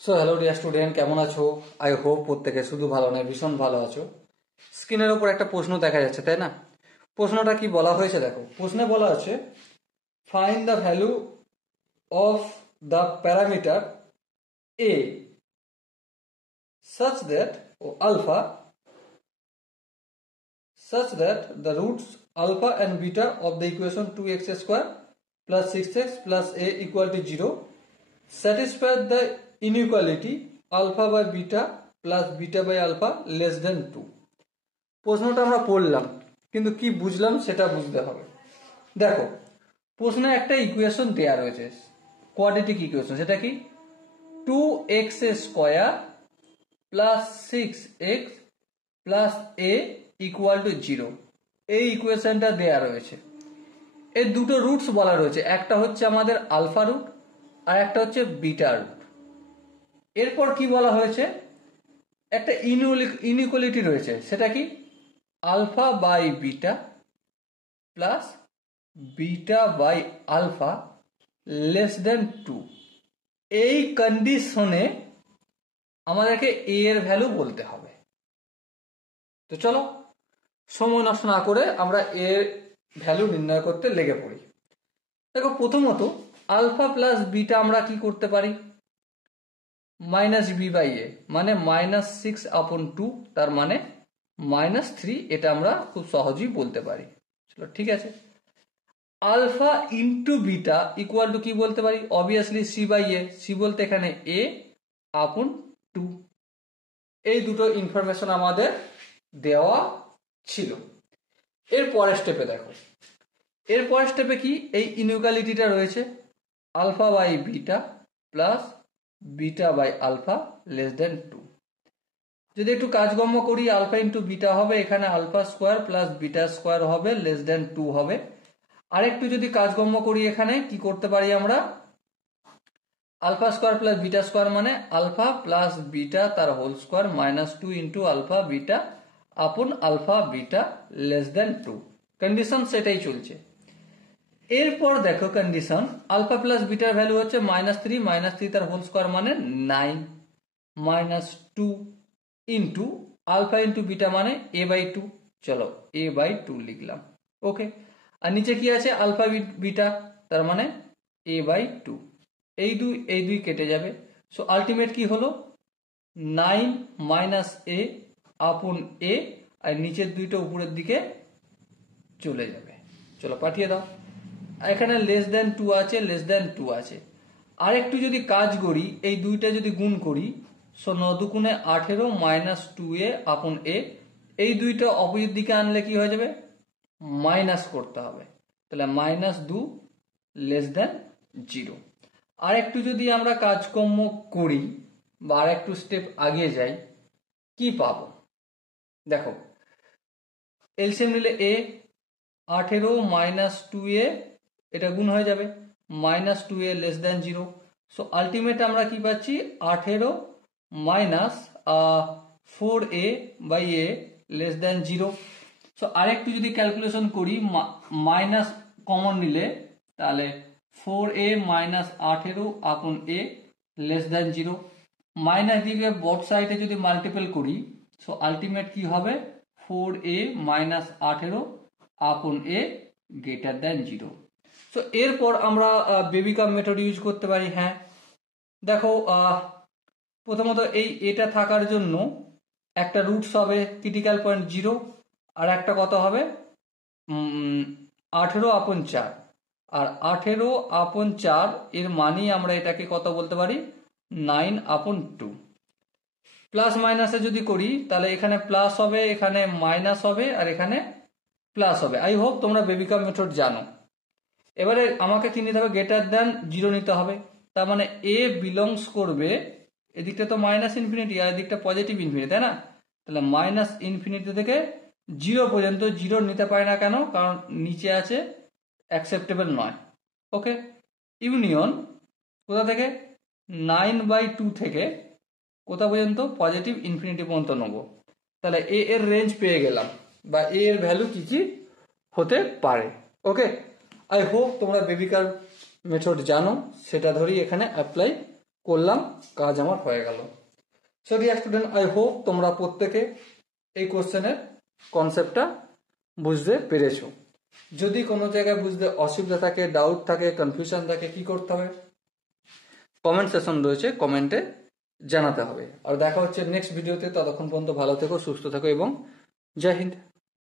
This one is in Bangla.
সো হ্যালো ডিয়ার স্টুডেন্ট, কেমন আছো? আই হোপ প্রত্যেকে শুধু ভালো নয় ভীষণ ভালো আছো। স্ক্রিনের উপর একটা প্রশ্ন দেখা যাচ্ছে, তাই না? প্রশ্নটা কি বলা হয়েছে দেখো। প্রশ্নে বলা আছে find the value of the parameter A such that alpha such that the roots alpha and beta of the equation 2x square plus 6x plus a equal to 0 satisfy the inequality alpha by beta plus beta by alpha less than 2। প্রশ্নটা আমরা পড়লাম, কিন্তু কি বুঝলাম সেটা বুঝতে হবে। দেখো, প্রশ্নে একটা ইকুয়েশন দেয়া রয়েছে, কোয়াড্রেটিক ইকুয়েশন। সেটা কি? 2x square plus 6x plus a equal to 0। এই ইকুয়েশনটা দেয়া রয়েছে। এর দুটো রুটস বলা রয়েছে, একটা হচ্ছে আমাদের আলফা রুট আর একটা হচ্ছে বিটা রুট। এরপর কি বলা হয়েছে, একটা ইনইকুয়ালিটি রয়েছে। সেটা কি? Alpha by beta plus beta by alpha less than 2। এই কন্ডিশনে আমাদেরকে এ এর ভ্যালু বলতে হবে। তো চলো সময় নষ্ট না করে আমরা এর ভ্যালু নির্ণয় করতে লেগে পড়ি। দেখো, প্রথমত আলফা প্লাস বিটা আমরা কি করতে পারি? মাইনাস বি বাই এ, মানে -6/2, তার মানে -3। এটা আমরা খুব সহজেই বলতে পারি। চলো ঠিক আছে। Alpha into beta equal to কি বলতে পারি? Obviously C by A. C বলতে এখানে a আপন 2। এই দুটো ইনফরমেশন আমাদের দেওয়া ছিল। এর পরের স্টেপে দেখো, এর পরের স্টেপে কি? এই ইনইকুয়ালিটিটা রয়েছে, alpha by beta plus beta by alpha less than 2। যদি একটু কাজকর্ম করি, আলফা ইন্টু বিটা হবে, এখানে alpha square plus beta square হবে, লেস দেন 2 হবে। আরেকটু যদি কাজকর্ম করি, এখানে কি করতে পারি আমরা? Alpha square plus beta square মানে আলফা প্লাস বিটা তার whole square -2 into alpha beta আপন alpha beta less than 2। Condition সেটাই চলছে। এরপর দেখো কন্ডিশন, আলফা প্লাস বিটার ভ্যালু হচ্ছে -3 তার হোল স্কোয়ার মানে 9 -2 ইন্টু আলফা ইন্টু বিটা মানে a/2। চলো a/2 লিখলাম। ওকে, আর নিচে কি আছে? আলফা বিটা, তার মানে a/2। এই দুই কেটে যাবে। সো আলটিমেট কি হলো? 9 - a আপন a, আর নিচের দুইটা উপরের দিকে চলে যাবে। চলো পাঠিয়ে দাও। এখানে লেস দেন 2 আছে, লেস দেন 2 আছে। আরেকটু যদি কাজ করি, এই দুইটা যদি গুণ করি, সো 9 দুগুণে 18 -2a আপন a। এই দুইটা অপোজিট দিকে আনলে কি হয়ে যাবে? মাইনাস করতে হবে, তাহলে -2 লেস দেন 0। আর একটু যদি আমরা কাজকর্ম করি বা আর একটু স্টেপ আগে যাই, কি পাবো? দেখো, এলসিএম নিলে a, 18 -2a, এটা গুণ হয়ে যাবে, -2a less than 0। So ultimate আমরা কি পাচ্ছি? 18 -4a by a less than 0। So আরেকটু যদি ক্যালকুলেশন করি, মাইনাস কমন নিলে, তাহলে 4a - 18 আপন a লেস দেন 0। মাইনাস দিকে বোথ সাইডে যদি মাল্টিপল করি, সো আলটিমেট কি হবে? 4a - 18 আপন a গ্রেটার দেন 0। সো এরপর আমরা বেবি কাম মেথড ইউজ করতে পারি। হ্যাঁ দেখো, প্রথমত এই এটা থাকার জন্য একটা রুটস হবে ক্রিটিক্যাল পয়েন্ট 0, আর একটা কত হবে? 18/4। আর 18/4 এর মানেই আমরা এটাকে কত বলতে পারি? 9/2। প্লাস মাইনাসে যদি করি, তাহলে এখানে প্লাস হবে, এখানে মাইনাস হবে, আর এখানে প্লাস হবে। আই হোপ তোমরা বেবিকাম মেথড জানো। এবারে আমাকে কি নিতে হবে? গ্রেটার দেন 0 নিতে হবে। তার মানে এ বিলংস করবে, এদিকটা তো -ইনফিনিটি আর এদিকটা পজিটিভ ইনফিনিটি, তাই না? তাহলে -ইনফিনিটি থেকে 0 পর্যন্ত। 0 নিতে পারে না কেন? কারণ নিচে আছে অ্যাকসেপ্টেবল নয়। ওকে, ইউনিয়ন কোথা থেকে? 9/2 থেকে কোথা পর্যন্ত? পজিটিভ ইনফিনিটি পর্যন্ত নেবো। তাহলে এ এর রেঞ্জ পেয়ে গেলাম, বা এ এর ভ্যালু কি কি হতে পারে। ওকে, আই হোপ তোমরা বেবিকার মেথড জানো, সেটা ধরেই এখানে অ্যাপ্লাই করলাম, কাজ আমার হয়ে গেল। So dear student, I hope তোমরা প্রত্যেকে এই কোশ্চেনের কনসেপ্টটা বুঝতে পেরেছো। যদি কোনো জায়গায় বুঝতে অসুবিধা থাকে, ডাউট থাকে, কনফিউশন থাকে, কি করতে হবে? কমেন্ট সেকশন রয়েছে, কমেন্টে জানাতে হবে। আর দেখা হচ্ছে নেক্সট ভিডিওতে। ততক্ষণ পর্যন্ত ভালো থেকো, সুস্থ থেকো এবং জয় হিন্দ।